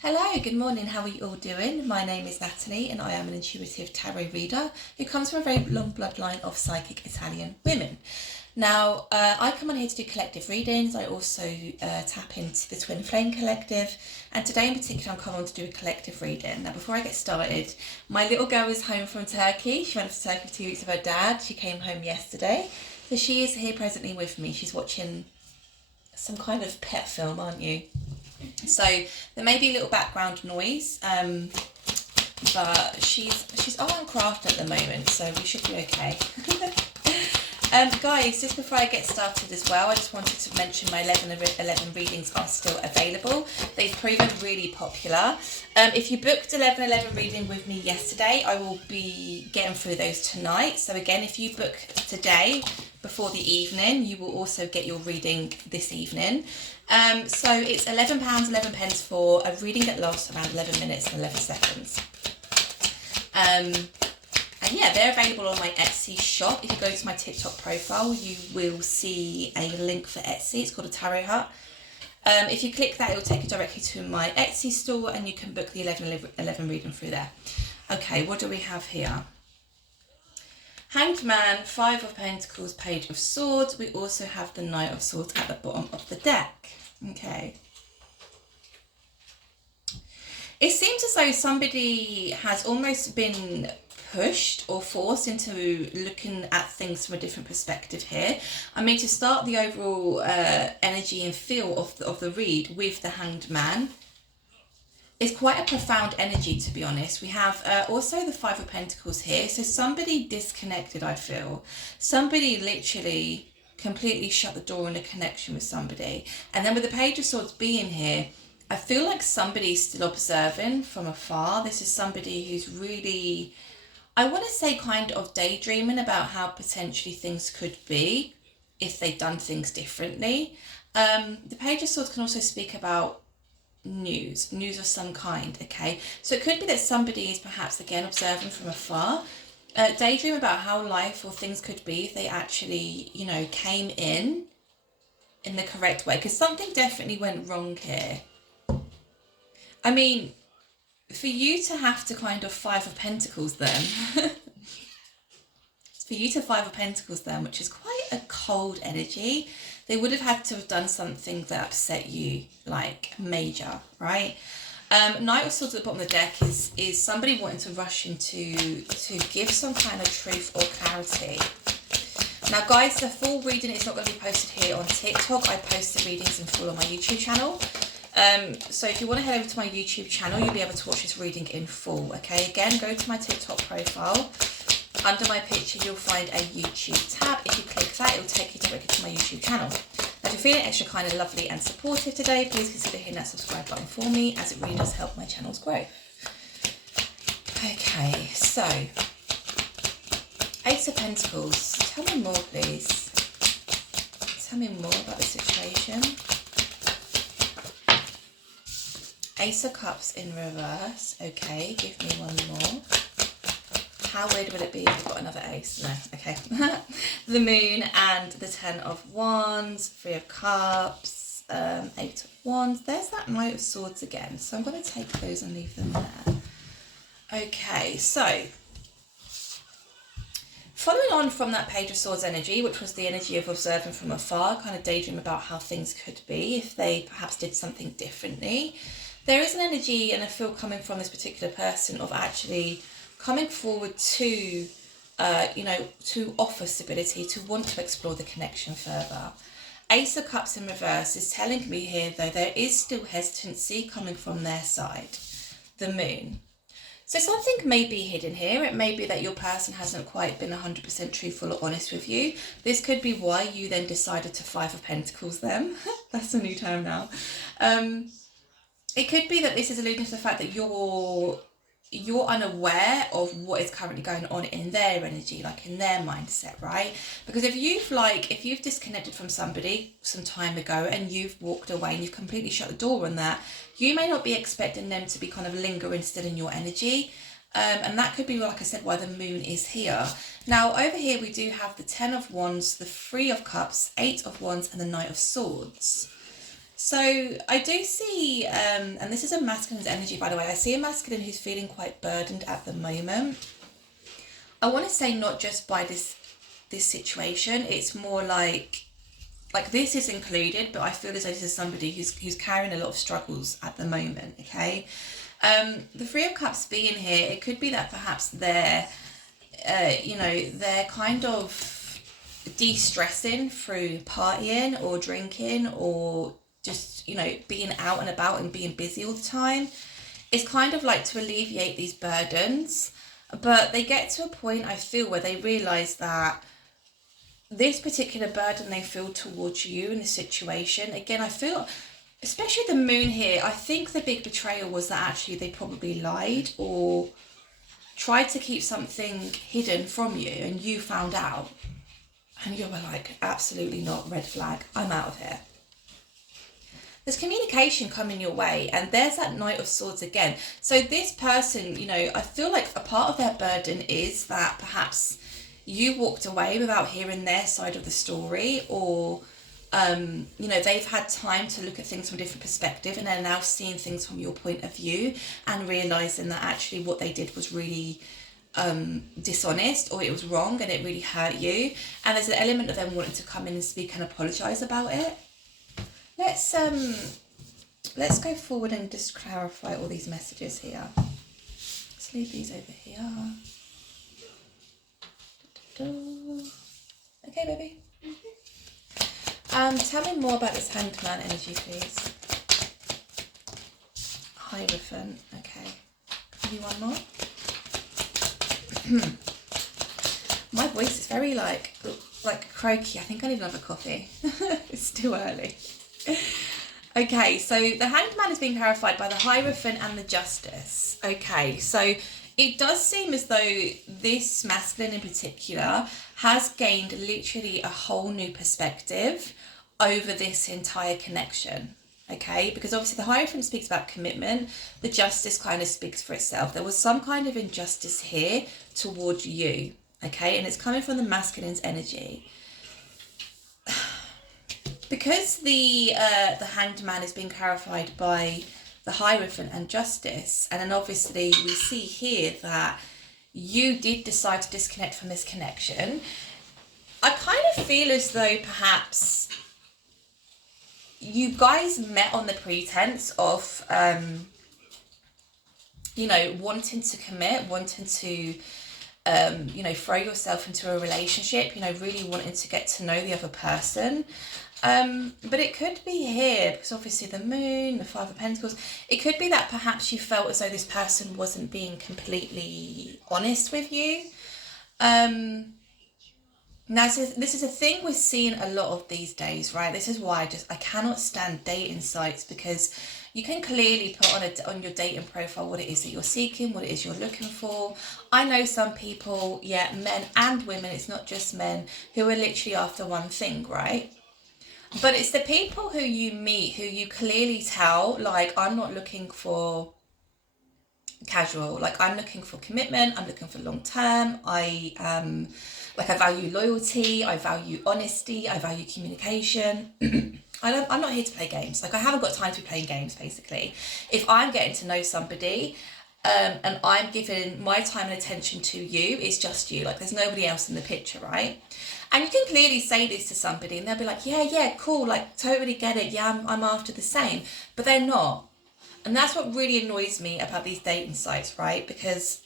Hello, good morning. How are you all doing? My name is Natalie and I am an intuitive tarot reader who comes from a very long bloodline of psychic Italian women. Now, I come on here to do collective readings. I also tap into the Twin Flame Collective, and today in particular I'm coming on to do a collective reading. Now, before I get started, my little girl is home from Turkey. She went to Turkey for 2 weeks with her dad. She came home yesterday, so she is here presently with me. She's watching some kind of pet film, aren't you? So there may be a little background noise, but she's art and craft at the moment, so we should be okay. Guys, just before I get started as well, I just wanted to mention my 11 readings are still available. They've proven really popular. If you booked 11 reading with me yesterday, I will be getting through those tonight. So again, if you book today before the evening, you will also get your reading this evening. So it's £11, 11 pence for a reading that lasts around 11 minutes and 11 seconds. And yeah, they're available on my Etsy shop. If you go to my TikTok profile, you will see a link for Etsy. It's called a Tarot Hut. If you click that, it will take you directly to my Etsy store and you can book the 11 reading through there. Okay, what do we have here? Hanged Man, 5 of Pentacles, Page of Swords. We also have the Knight of Swords at the bottom of the deck. Okay. It seems as though somebody has almost been pushed or forced into looking at things from a different perspective here. I mean, to start the overall energy and feel of the read with the Hanged Man, it's quite a profound energy, to be honest. We have also the 5 of Pentacles here. So somebody disconnected, I feel. Somebody literally completely shut the door on a connection with somebody. And then with the Page of Swords being here, I feel like somebody's still observing from afar. This is somebody who's really, I want to say, kind of daydreaming about how potentially things could be if they'd done things differently. The Page of Swords can also speak about news of some kind, okay? So it could be that somebody is perhaps, again, observing from afar, daydream about how life or things could be if they actually, you know, came in the correct way, because something definitely went wrong here. I mean, for you to have to kind of 5 of Pentacles then, for you to 5 of Pentacles then, which is quite a cold energy, they would have had to have done something that upset you, like major, right? Knight of Swords at the bottom of the deck is somebody wanting to rush into to give some kind of truth or clarity. Now guys, the full reading is not going to be posted here on TikTok. I post the readings in full on my YouTube channel. So if you want to head over to my YouTube channel, you'll be able to watch this reading in full, okay? Again, go to my TikTok profile. Under my picture, you'll find a YouTube tab. If you click that, it will take you directly to my YouTube channel. Now, if you're feeling extra kind of lovely and supportive today, please consider hitting that subscribe button for me, as it really does help my channel's growth. Okay, so Ace of Pentacles. Tell me more, please. Tell me more about the situation. Ace of Cups in reverse. Okay, give me one more. How weird would it be if you've got another ace? No, okay. The Moon and the 10 of Wands, 3 of Cups, 8 of Wands. There's that Knight of Swords again. So I'm going to take those and leave them there. Okay, so following on from that Page of Swords energy, which was the energy of observing from afar, kind of daydream about how things could be if they perhaps did something differently, there is an energy and a feel coming from this particular person of actually coming forward to, you know, to offer stability, to want to explore the connection further. Ace of Cups in reverse is telling me here, though, there is still hesitancy coming from their side. The Moon. So something may be hidden here. It may be that your person hasn't quite been 100% truthful or honest with you. This could be why you then decided to 5 of Pentacles them. That's a new term now. It could be that this is alluding to the fact that you're unaware of what is currently going on in their energy, like in their mindset, right? Because if you've disconnected from somebody some time ago and you've walked away and you've completely shut the door on that, you may not be expecting them to be kind of lingering still in your energy. And that could be, like I said, why the Moon is here. Now, over here, we do have the 10 of Wands, the 3 of Cups, 8 of Wands, and the Knight of Swords. So I do see, and this is a masculine's energy, by the way. I see a masculine who's feeling quite burdened at the moment. I want to say not just by this situation. It's more like this is included, but I feel as though this is somebody who's carrying a lot of struggles at the moment. Okay, the Three of Cups being here, it could be that perhaps they're they're kind of de-stressing through partying or drinking or just being out and about and being busy all the time. It's kind of like to alleviate these burdens, but they get to a point, I feel, where they realize that this particular burden they feel towards you in the situation, again, I feel, especially the moon here, I think the big betrayal was that actually they probably lied or tried to keep something hidden from you, and you found out. And you were like, absolutely not, red flag, I'm out of here. There's communication coming your way, and there's that Knight of Swords again. So this person, I feel like a part of their burden is that perhaps you walked away without hearing their side of the story, or, they've had time to look at things from a different perspective, and they're now seeing things from your point of view and realising that actually what they did was really dishonest, or it was wrong and it really hurt you. And there's an element of them wanting to come in and speak and apologise about it. Let's go forward and just clarify all these messages here. Let's leave these over here. Okay, baby. Tell me more about this Hanged Man energy, please. Hierophant. Okay. Maybe one more. My voice is very like croaky. I think I need another coffee. It's too early. Okay, so the Hanged Man is being clarified by the Hierophant and the Justice. Okay, so it does seem as though this masculine in particular has gained literally a whole new perspective over this entire connection. Okay, because obviously the Hierophant speaks about commitment, the Justice kind of speaks for itself. There was some kind of injustice here towards you, okay, and it's coming from the masculine's energy. Because the Hanged Man is being clarified by the Hierophant and Justice, and then obviously we see here that you did decide to disconnect from this connection. I kind of feel as though perhaps you guys met on the pretense of, wanting to commit, wanting to, throw yourself into a relationship, really wanting to get to know the other person. But it could be here, because obviously the Moon, the Five of Pentacles, it could be that perhaps you felt as though this person wasn't being completely honest with you. Now, so this is a thing we're seeing a lot of these days, right? This is why I cannot stand dating sites, because you can clearly put on your dating profile what it is that you're seeking, what it is you're looking for. I know some people, men and women, it's not just men, who are literally after one thing, right? But it's the people who you meet who you clearly tell, like, I'm not looking for casual, like, I'm looking for commitment, I'm looking for long term, I value loyalty, I value honesty, I value communication. I'm not here to play games. Like, I haven't got time to be playing games, basically. If I'm getting to know somebody, and I'm giving my time and attention to you, it's just you. Like, there's nobody else in the picture, right? And you can clearly say this to somebody and they'll be like, yeah, cool, like, totally get it. Yeah, I'm after the same. But they're not. And that's what really annoys me about these dating sites, right? Because,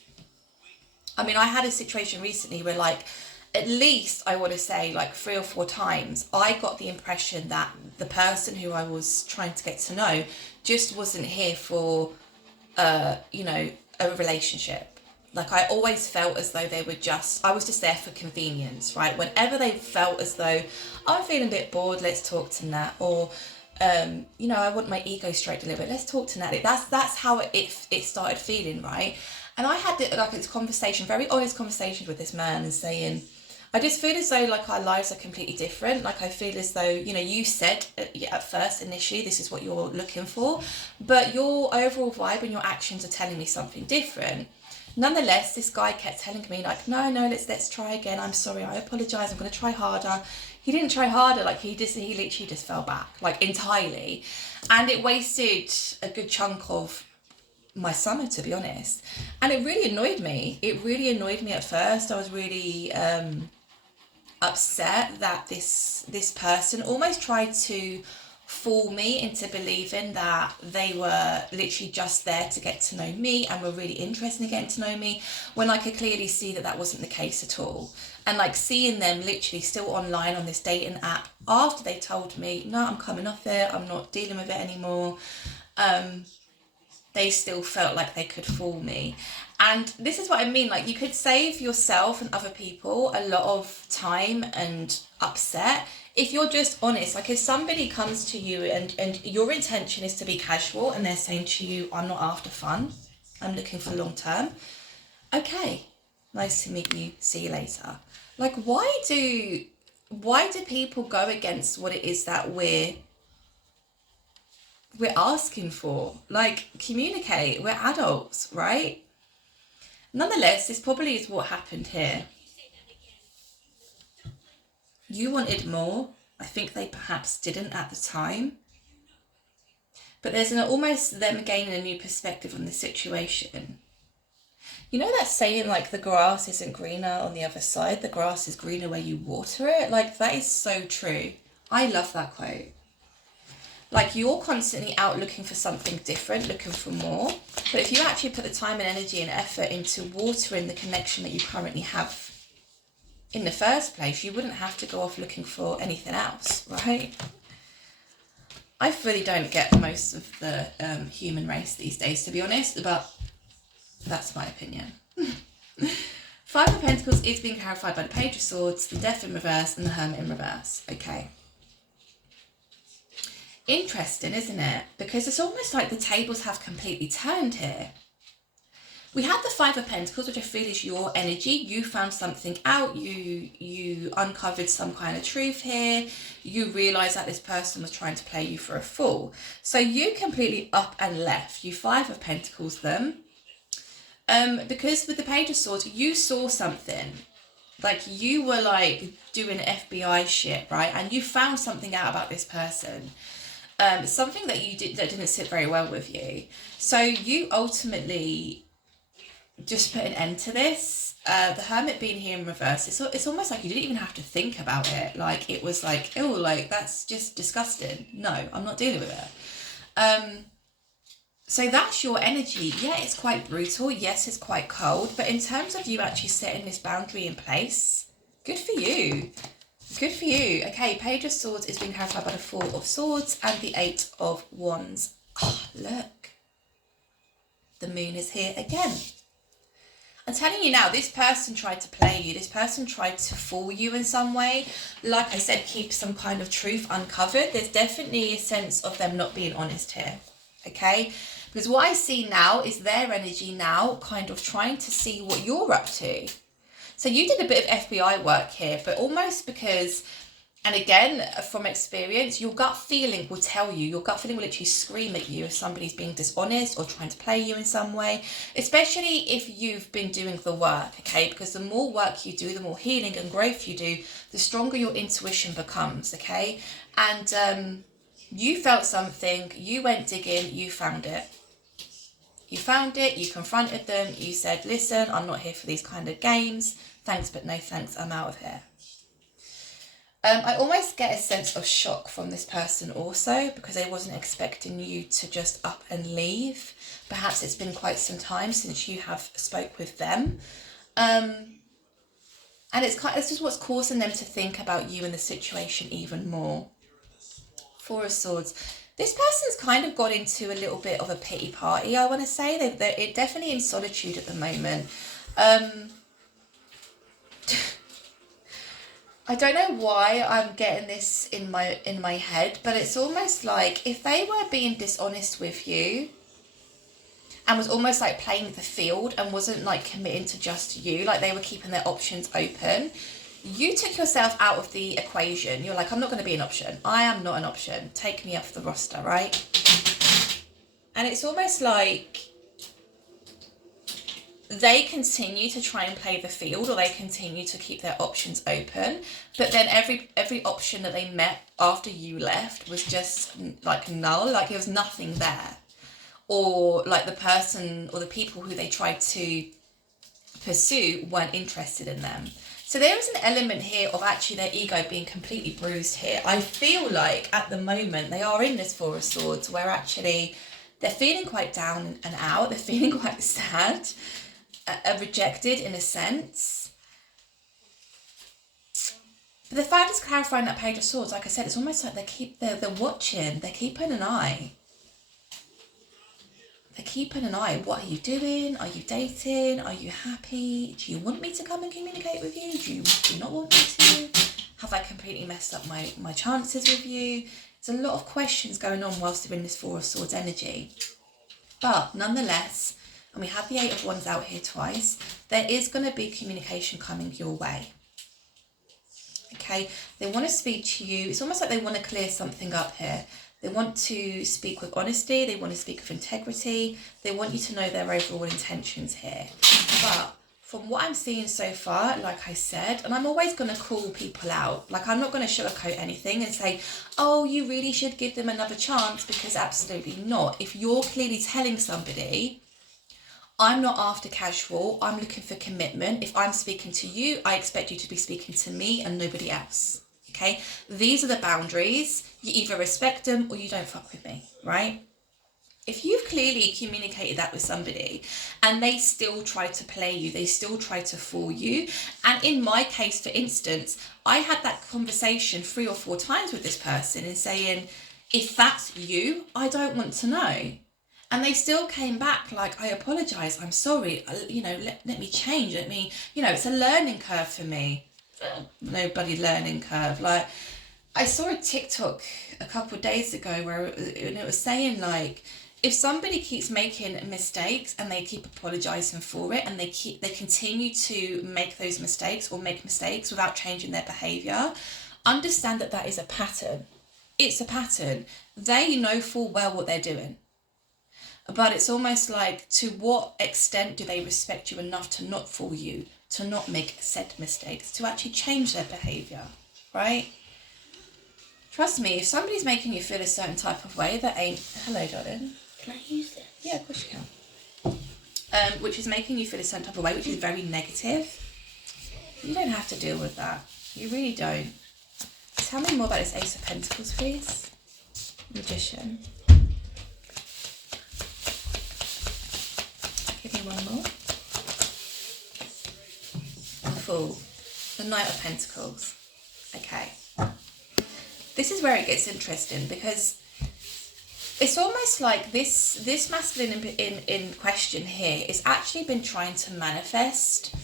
I mean, I had a situation recently where, like, at least I want to say like 3 or 4 times, I got the impression that the person who I was trying to get to know just wasn't here for, a relationship. Like, I always felt as though I was just there for convenience, right? Whenever they felt as though, I'm feeling a bit bored, let's talk to Nat, or, I want my ego straight a little bit, let's talk to Nat. That's how it started feeling, right? And I had this conversation, very honest conversation with this man, and saying, I just feel as though, like, our lives are completely different. Like, I feel as though, you said at first, initially, this is what you're looking for, but your overall vibe and your actions are telling me something different. Nonetheless, this guy kept telling me, like, no, let's try again. I'm sorry, I apologise, I'm going to try harder. he didn't try harder. Like he literally just fell back, like entirely. And it wasted a good chunk of my summer, to be honest. And it really annoyed me. It really annoyed me at first. I was really upset that this person almost tried to fool me into believing that they were literally just there to get to know me and were really interested in getting to know me, when I could clearly see that that wasn't the case at all. And like seeing them literally still online on this dating app after they told me, no, I'm coming off it, I'm not dealing with it anymore, they still felt like they could fool me. And this is what I mean, like you could save yourself and other people a lot of time and upset if you're just honest. Like if somebody comes to you and your intention is to be casual and they're saying to you, I'm not after fun, I'm looking for long term. Okay, nice to meet you, see you later. Like why do people go against what it is that we're asking for? Like communicate, we're adults, right? Nonetheless, this probably is what happened here. You wanted more. I think they perhaps didn't at the time. But there's almost them gaining a new perspective on the situation. You know that saying, like, the grass isn't greener on the other side, the grass is greener where you water it? Like, that is so true. I love that quote. Like, you're constantly out looking for something different, looking for more. But if you actually put the time and energy and effort into watering the connection that you currently have in the first place, you wouldn't have to go off looking for anything else, right? I really don't get most of the human race these days, to be honest, but that's my opinion. Five of Pentacles is being clarified by the Page of Swords, the Death in reverse, and the Hermit in reverse. Okay. Interesting, isn't it? Because it's almost like the tables have completely turned here. We had the Five of Pentacles, which I feel is your energy. You found something out. You uncovered some kind of truth here. You realised that this person was trying to play you for a fool. So you completely up and left. You Five of Pentacles them. Because with the Page of Swords, you saw something. Like you were like doing FBI shit, right? And you found something out about this person. Something that you did that didn't sit very well with you. So you ultimately just put an end to this. The Hermit being here in reverse, it's almost like you didn't even have to think about it. Like it was like, oh, like that's just disgusting. No, I'm not dealing with it. So that's your energy. Yeah, it's quite brutal. Yes, it's quite cold. But in terms of you actually setting this boundary in place, good for you. Good for you. Okay, Page of Swords is being clarified by the Four of Swords and the Eight of Wands. Oh, look. The moon is here again. I'm telling you now, this person tried to play you. This person tried to fool you in some way. Like I said, keep some kind of truth uncovered. There's definitely a sense of them not being honest here. Okay? Because what I see now is their energy now kind of trying to see what you're up to. So you did a bit of FBI work here, but almost because, and again, from experience, your gut feeling will tell you, your gut feeling will literally scream at you if somebody's being dishonest or trying to play you in some way, especially if you've been doing the work, okay? Because the more work you do, the more healing and growth you do, the stronger your intuition becomes, okay? And you felt something, you went digging, you found it. You found it, you confronted them, you said, listen, I'm not here for these kind of games. Thanks, but no thanks, I'm out of here. I almost get a sense of shock from this person also, because I wasn't expecting you to just up and leave. Perhaps it's been quite some time since you have spoke with them. And it's just what's causing them to think about you and the situation even more. Four of Swords. This person's kind of got into a little bit of a pity party, I want to say. They're definitely in solitude at the moment. I don't know why I'm getting this in my head, but it's almost like if they were being dishonest with you and was almost like playing the field and wasn't like committing to just you, like they were keeping their options open, you took yourself out of the equation. You're like, I'm not going to be an option. I am not an option. Take me off the roster, right? And it's almost like they continue to try and play the field, or they continue to keep their options open, but then every option that they met after you left was just like null, like there was nothing there, or like the person or the people who they tried to pursue weren't interested in them. So there is an element here of actually their ego being completely bruised here. I feel like at the moment they are in this Four of Swords where actually they're feeling quite down and out, they're feeling quite sad, rejected in a sense. But the fact is clarifying that Page of Swords, like I said, it's almost like they're watching, they're keeping an eye. They're keeping an eye. What are you doing? Are you dating? Are you happy? Do you want me to come and communicate with you? Do you not want me to? Have I completely messed up my chances with you? There's a lot of questions going on whilst they're in this Four of Swords energy. But nonetheless, and we have the Eight of Wands out here twice, there is going to be communication coming your way. Okay, they want to speak to you. It's almost like they want to clear something up here. They want to speak with honesty. They want to speak with integrity. They want you to know their overall intentions here. But from what I'm seeing so far, like I said, and I'm always going to call people out. Like, I'm not going to sugarcoat anything and say, oh, you really should give them another chance, because absolutely not. If you're clearly telling somebody, I'm not after casual, I'm looking for commitment. If I'm speaking to you, I expect you to be speaking to me and nobody else. Okay, these are the boundaries. You either respect them or you don't fuck with me, right? If you've clearly communicated that with somebody and they still try to play you, they still try to fool you. And in my case, for instance, I had that conversation 3 or 4 times with this person and saying, if that's you, I don't want to know. And they still came back like, I apologise, I'm sorry, let me change, it's a learning curve for me. No bloody learning curve. Like, I saw a TikTok a couple of days ago where it was saying, like, if somebody keeps making mistakes and they keep apologizing for it and they continue to make those mistakes or make mistakes without changing their behavior, understand that is a pattern. It's a pattern. They know full well what they're doing. But it's almost like, to what extent do they respect you enough to not fool you, to not make said mistakes, to actually change their behaviour, right? Trust me, if somebody's making you feel a certain type of way that ain't... Hello, darling. Can I use this? Yeah, of course you can. Which is making you feel a certain type of way, which is very negative. You don't have to deal with that. You really don't. Tell me more about this Ace of Pentacles, please. Magician. Give me one more. The Fool. The Knight of Pentacles. Okay. This is where it gets interesting, because it's almost like this masculine in question here is actually been trying to manifest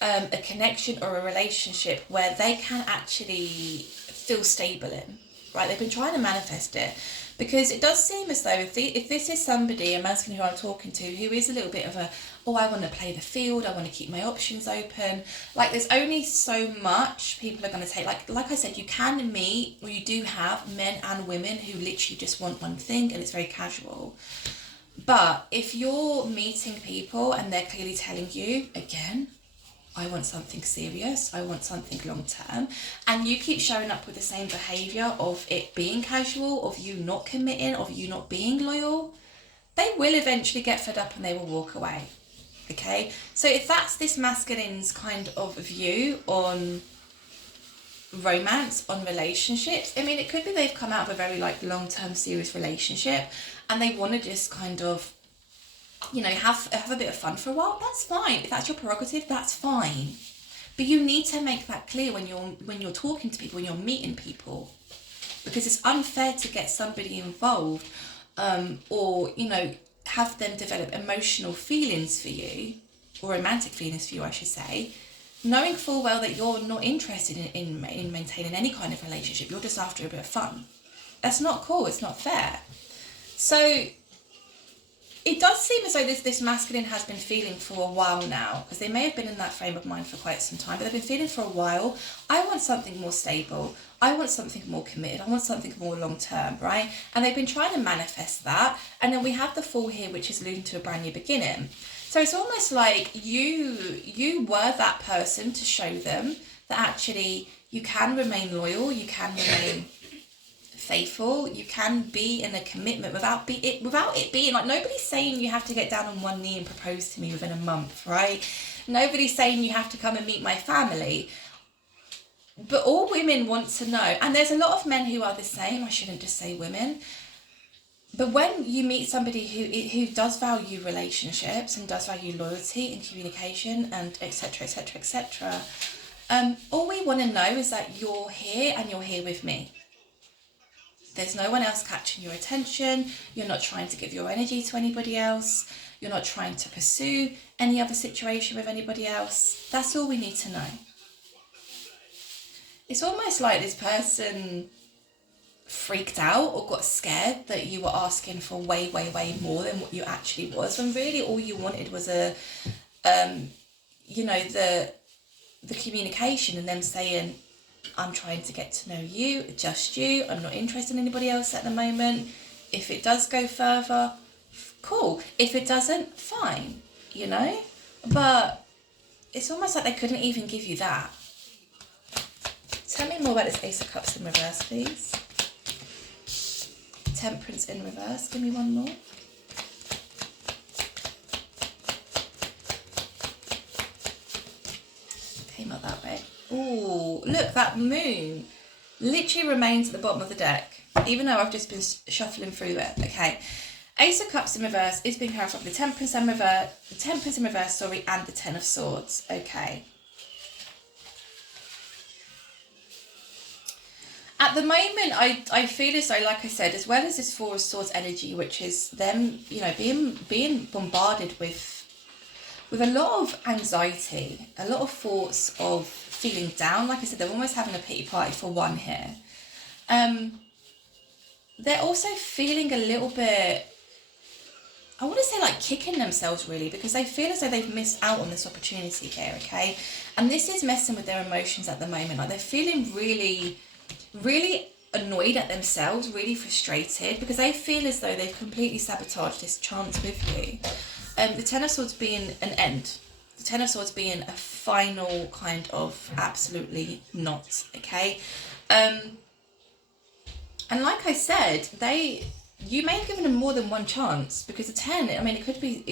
a connection or a relationship where they can actually feel stable in, right? They've been trying to manifest it, because it does seem as though if this is somebody, a masculine who I'm talking to, who is a little bit of a, oh, I want to play the field, I want to keep my options open. Like, there's only so much people are going to take. Like I said, you can meet, or you do have men and women who literally just want one thing and it's very casual. But if you're meeting people and they're clearly telling you, again, I want something serious, I want something long term, and you keep showing up with the same behaviour of it being casual, of you not committing, of you not being loyal, they will eventually get fed up and they will walk away. Okay, so if that's this masculine's kind of view on romance, on relationships, I mean, it could be they've come out of a very like long-term serious relationship and they want to just kind of, you know, have a bit of fun for a while. That's fine. If that's your prerogative, that's fine. But you need to make that clear when you're talking to people, when you're meeting people, because it's unfair to get somebody involved or, you know, have them develop emotional feelings for you, or romantic feelings for you, I should say, knowing full well that you're not interested in maintaining any kind of relationship. You're just after a bit of fun. That's not cool. It's not fair. So it does seem as though this masculine has been feeling for a while now, because they may have been in that frame of mind for quite some time, but they've been feeling for a while, I want something more stable. I want something more committed. I want something more long term, right? And they've been trying to manifest that. And then we have the Fool here, which is alluding to a brand new beginning. So it's almost like you were that person to show them that actually you can remain loyal, you can remain faithful, you can be in a commitment without it being like, nobody's saying you have to get down on one knee and propose to me within a month, right? Nobody's saying you have to come and meet my family. But all women want to know, and there's a lot of men who are the same, I shouldn't just say women, but when you meet somebody who does value relationships and does value loyalty and communication and etc, etc, etc, all we want to know is that you're here and you're here with me. There's no one else catching your attention. You're not trying to give your energy to anybody else. You're not trying to pursue any other situation with anybody else. That's all we need to know. It's almost like this person freaked out or got scared that you were asking for way, way, way more than what you actually was. When really all you wanted was the communication and them saying, I'm trying to get to know you, just you. I'm not interested in anybody else at the moment. If it does go further, cool. If it doesn't, fine, But it's almost like they couldn't even give you that. Tell me more about this Ace of Cups in reverse, please. Temperance in reverse. Give me one more. Came up that way. Ooh, look, that moon literally remains at the bottom of the deck, even though I've just been shuffling through it. Okay, Ace of Cups in reverse is being clarified with the Temperance in reverse, and the Ten of Swords. Okay. At the moment, I feel as though, like I said, as well as this Four of Swords energy, which is them, being bombarded with a lot of anxiety, a lot of thoughts of feeling down. Like I said, they're almost having a pity party for one here. They're also feeling a little bit, I want to say like kicking themselves really, because they feel as though they've missed out on this opportunity here, okay? And this is messing with their emotions at the moment. Like they're feeling really, really annoyed at themselves, really frustrated, because they feel as though they've completely sabotaged this chance with you. The Ten of Swords being an end. The Ten of Swords being a final kind of absolutely not, okay? And like I said, you may have given them more than one chance, because the 10, I mean, it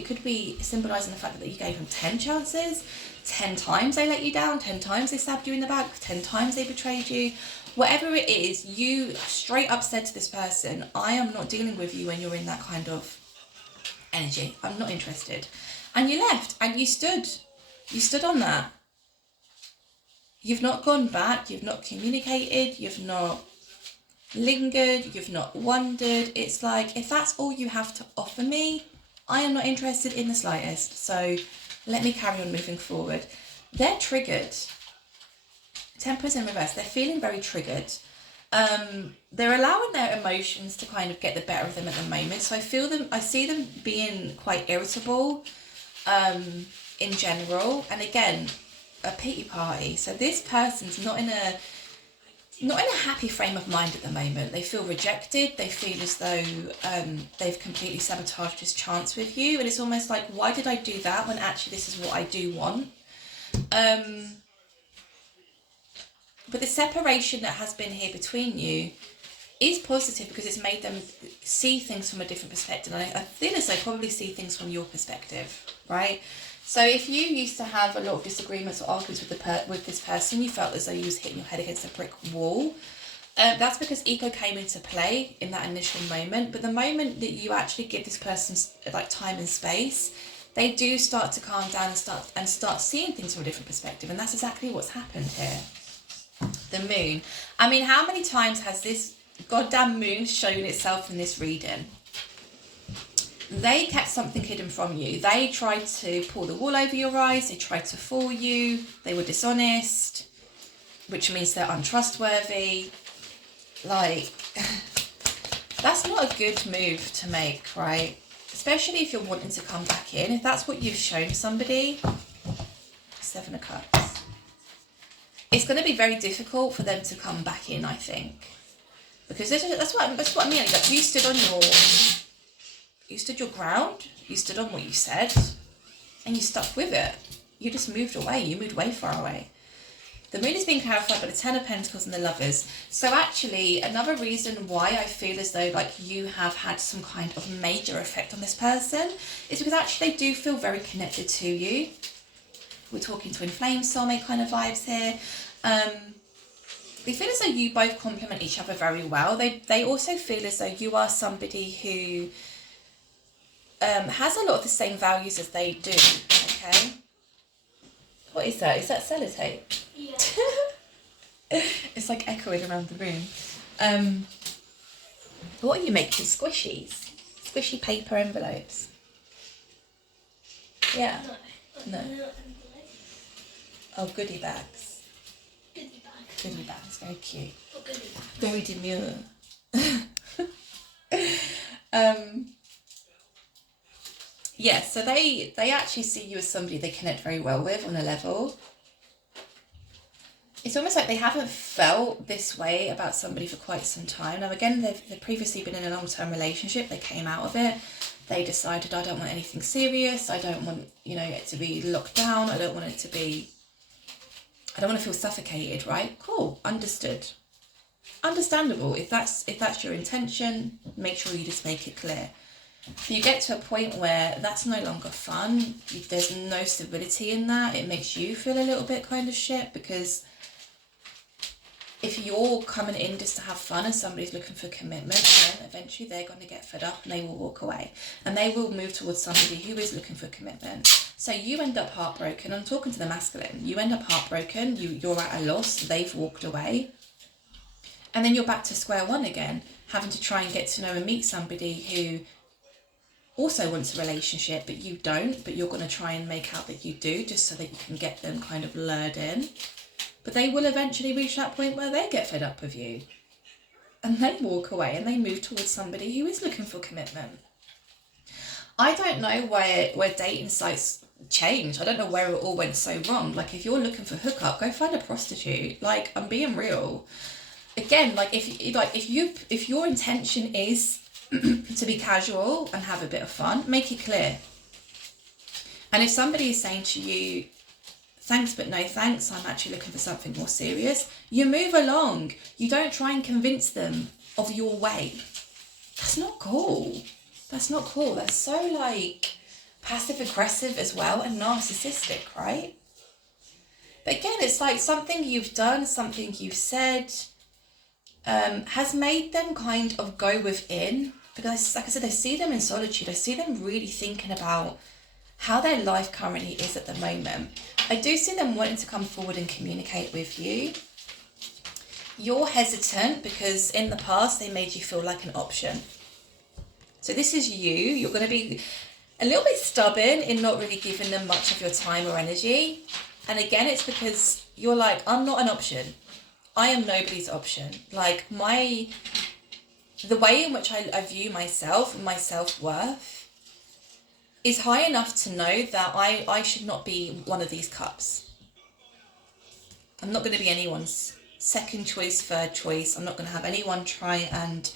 could be symbolising the fact that you gave them 10 chances, 10 times they let you down, 10 times they stabbed you in the back, 10 times they betrayed you. Whatever it is, you straight up said to this person, I am not dealing with you when you're in that kind of energy. I'm not interested. And you left, and you stood on that. You've not gone back, you've not communicated, you've not lingered, you've not wondered. It's like, if that's all you have to offer me, I am not interested in the slightest. So let me carry on moving forward. They're triggered. Temperance in reverse. They're feeling very triggered. They're allowing their emotions to kind of get the better of them at the moment. So I see them being quite irritable in general. And again, a pity party. So this person's not in a happy frame of mind at the moment. They feel rejected. They feel as though they've completely sabotaged this chance with you. And it's almost like, why did I do that when actually this is what I do want? But the separation that has been here between you is positive, because it's made them see things from a different perspective. And I feel as they probably see things from your perspective, right? So if you used to have a lot of disagreements or arguments with this person, you felt as though you was hitting your head against a brick wall, that's because ego came into play in that initial moment. But the moment that you actually give this person like time and space, they do start to calm down and start seeing things from a different perspective. And that's exactly what's happened here. The moon. I mean, how many times has this goddamn moon shown itself in this reading? They kept something hidden from you. They tried to pull the wool over your eyes. They tried to fool you. They were dishonest, which means they're untrustworthy. Like, that's not a good move to make, right? Especially if you're wanting to come back in. If that's what you've shown somebody. Seven of Cups. it's going to be very difficult for them to come back in, I think. Because that's what I mean. Like, you stood your ground, you stood on what you said, and you stuck with it. You just moved away. You moved way far away. The moon is being clarified by the Ten of Pentacles and the Lovers. So actually, another reason why I feel as though like you have had some kind of major effect on this person is because actually they do feel very connected to you. We're talking twin flame, soulmate kind of vibes here. They feel as though you both complement each other very well. They also feel as though you are somebody who has a lot of the same values as they do, okay? What is that? Is that sellotape? Yeah. It's like echoing around the room. What are you making? Squishies? Squishy paper envelopes? Yeah. No. Oh, goodie bags. Goodie bags. Goodie bags, very cute. Oh, goodie bags. Very demure. Yeah, so they actually see you as somebody they connect very well with on a level. It's almost like they haven't felt this way about somebody for quite some time. Now, again, they've previously been in a long-term relationship. They came out of it. They decided, I don't want anything serious. I don't want, it to be locked down. I don't want to feel suffocated, right? Cool, understood. Understandable. If that's your intention, make sure you just make it clear. If you get to a point where that's no longer fun, if there's no stability in that, it makes you feel a little bit kind of shit, because if you're coming in just to have fun and somebody's looking for commitment, then eventually they're going to get fed up and they will walk away. And they will move towards somebody who is looking for commitment. So you end up heartbroken. I'm talking to the masculine. You end up heartbroken. You're at a loss. They've walked away. And then you're back to square one again, having to try and get to know and meet somebody who also wants a relationship, but you don't, but you're going to try and make out that you do, just so that you can get them kind of lured in. But they will eventually reach that point where they get fed up with you and they walk away and they move towards somebody who is looking for commitment. I don't know where dating sites changed. I don't know where it all went so wrong. Like, if you're looking for hookup, go find a prostitute. Like, I'm being real. Again, like, if your intention is to be casual and have a bit of fun, make it clear. And if somebody is saying to you, thanks but no thanks, I'm actually looking for something more serious, you move along. You don't try and convince them of your way. That's not cool. That's not cool. That's so like passive aggressive as well and narcissistic, right? But again, it's like something you've done, something you've said has made them kind of go within, because like I said, I see them in solitude. I see them really thinking about how their life currently is at the moment. I do see them wanting to come forward and communicate with you. You're hesitant because in the past they made you feel like an option. So this is you. You're going to be a little bit stubborn in not really giving them much of your time or energy. And again, it's because you're like, I'm not an option. I am nobody's option. Like, the way in which I view myself and my self-worth is high enough to know that I should not be one of these cups. I'm not going to be anyone's second choice, third choice. I'm not going to have anyone try and,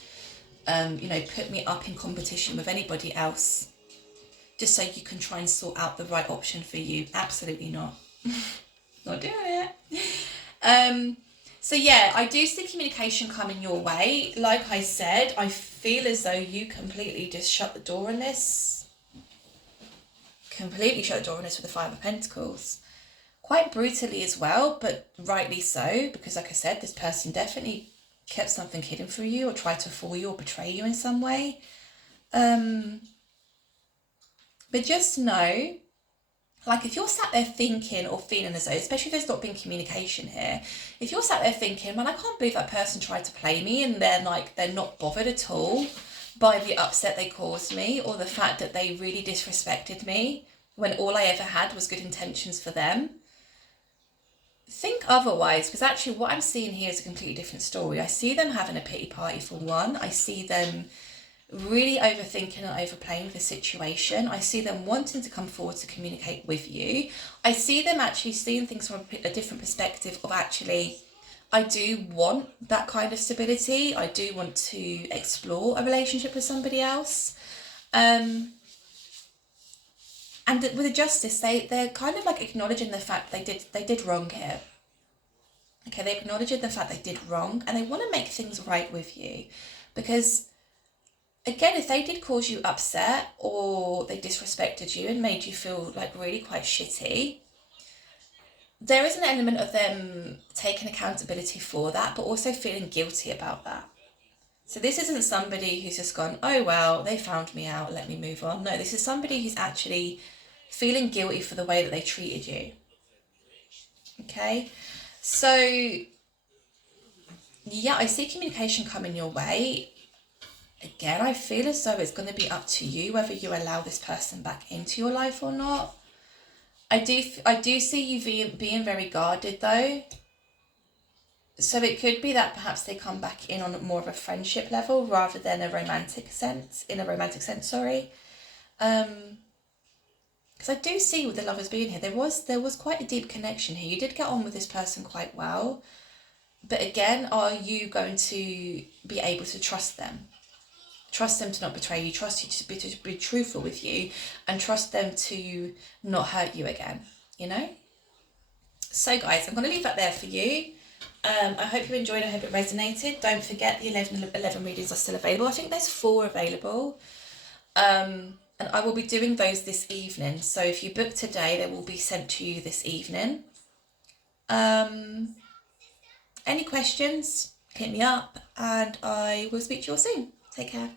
put me up in competition with anybody else just so you can try and sort out the right option for you. Absolutely not. Not doing it. So yeah, I do see communication coming your way. Like I said, I feel as though you completely just shut the door on this. Completely shut the door on this with the Five of Pentacles. Quite brutally as well, but rightly so, because like I said, this person definitely kept something hidden from you or tried to fool you or betray you in some way. But just know, like, if you're sat there thinking or feeling as though, especially if there's not been communication here, if you're sat there thinking, man, I can't believe that person tried to play me, and they're not bothered at all by the upset they caused me or the fact that they really disrespected me when all I ever had was good intentions for them. Think otherwise, because actually what I'm seeing here is a completely different story. I see them having a pity party for one. I see them really overthinking and overplaying the situation. I see them wanting to come forward to communicate with you. I see them actually seeing things from a different perspective of actually, I do want that kind of stability. I do want to explore a relationship with somebody else. And with the justice, they're kind of like acknowledging the fact they did wrong here. Okay, they're acknowledging the fact they did wrong and they want to make things right with you. Because again, if they did cause you upset or they disrespected you and made you feel like really quite shitty, there is an element of them taking accountability for that, but also feeling guilty about that. So this isn't somebody who's just gone, oh, well, they found me out, let me move on. No, this is somebody who's actually feeling guilty for the way that they treated you. Okay? So, yeah, I see communication coming your way. Again, I feel as though it's going to be up to you whether you allow this person back into your life or not. I do see you being very guarded though. So it could be that perhaps they come back in on more of a friendship level rather than a romantic sense, sorry. Because I do see with the lovers being here, there was quite a deep connection here. You did get on with this person quite well. But again, are you going to be able to trust them? Trust them to not betray you, trust you to be truthful with you, and trust them to not hurt you again, you know? So guys, I'm going to leave that there for you. I hope you enjoyed, I hope it resonated. Don't forget the 11 readings are still available. I think there's 4 available. And I will be doing those this evening. So if you book today, they will be sent to you this evening. Any questions, hit me up and I will speak to you all soon. Take care.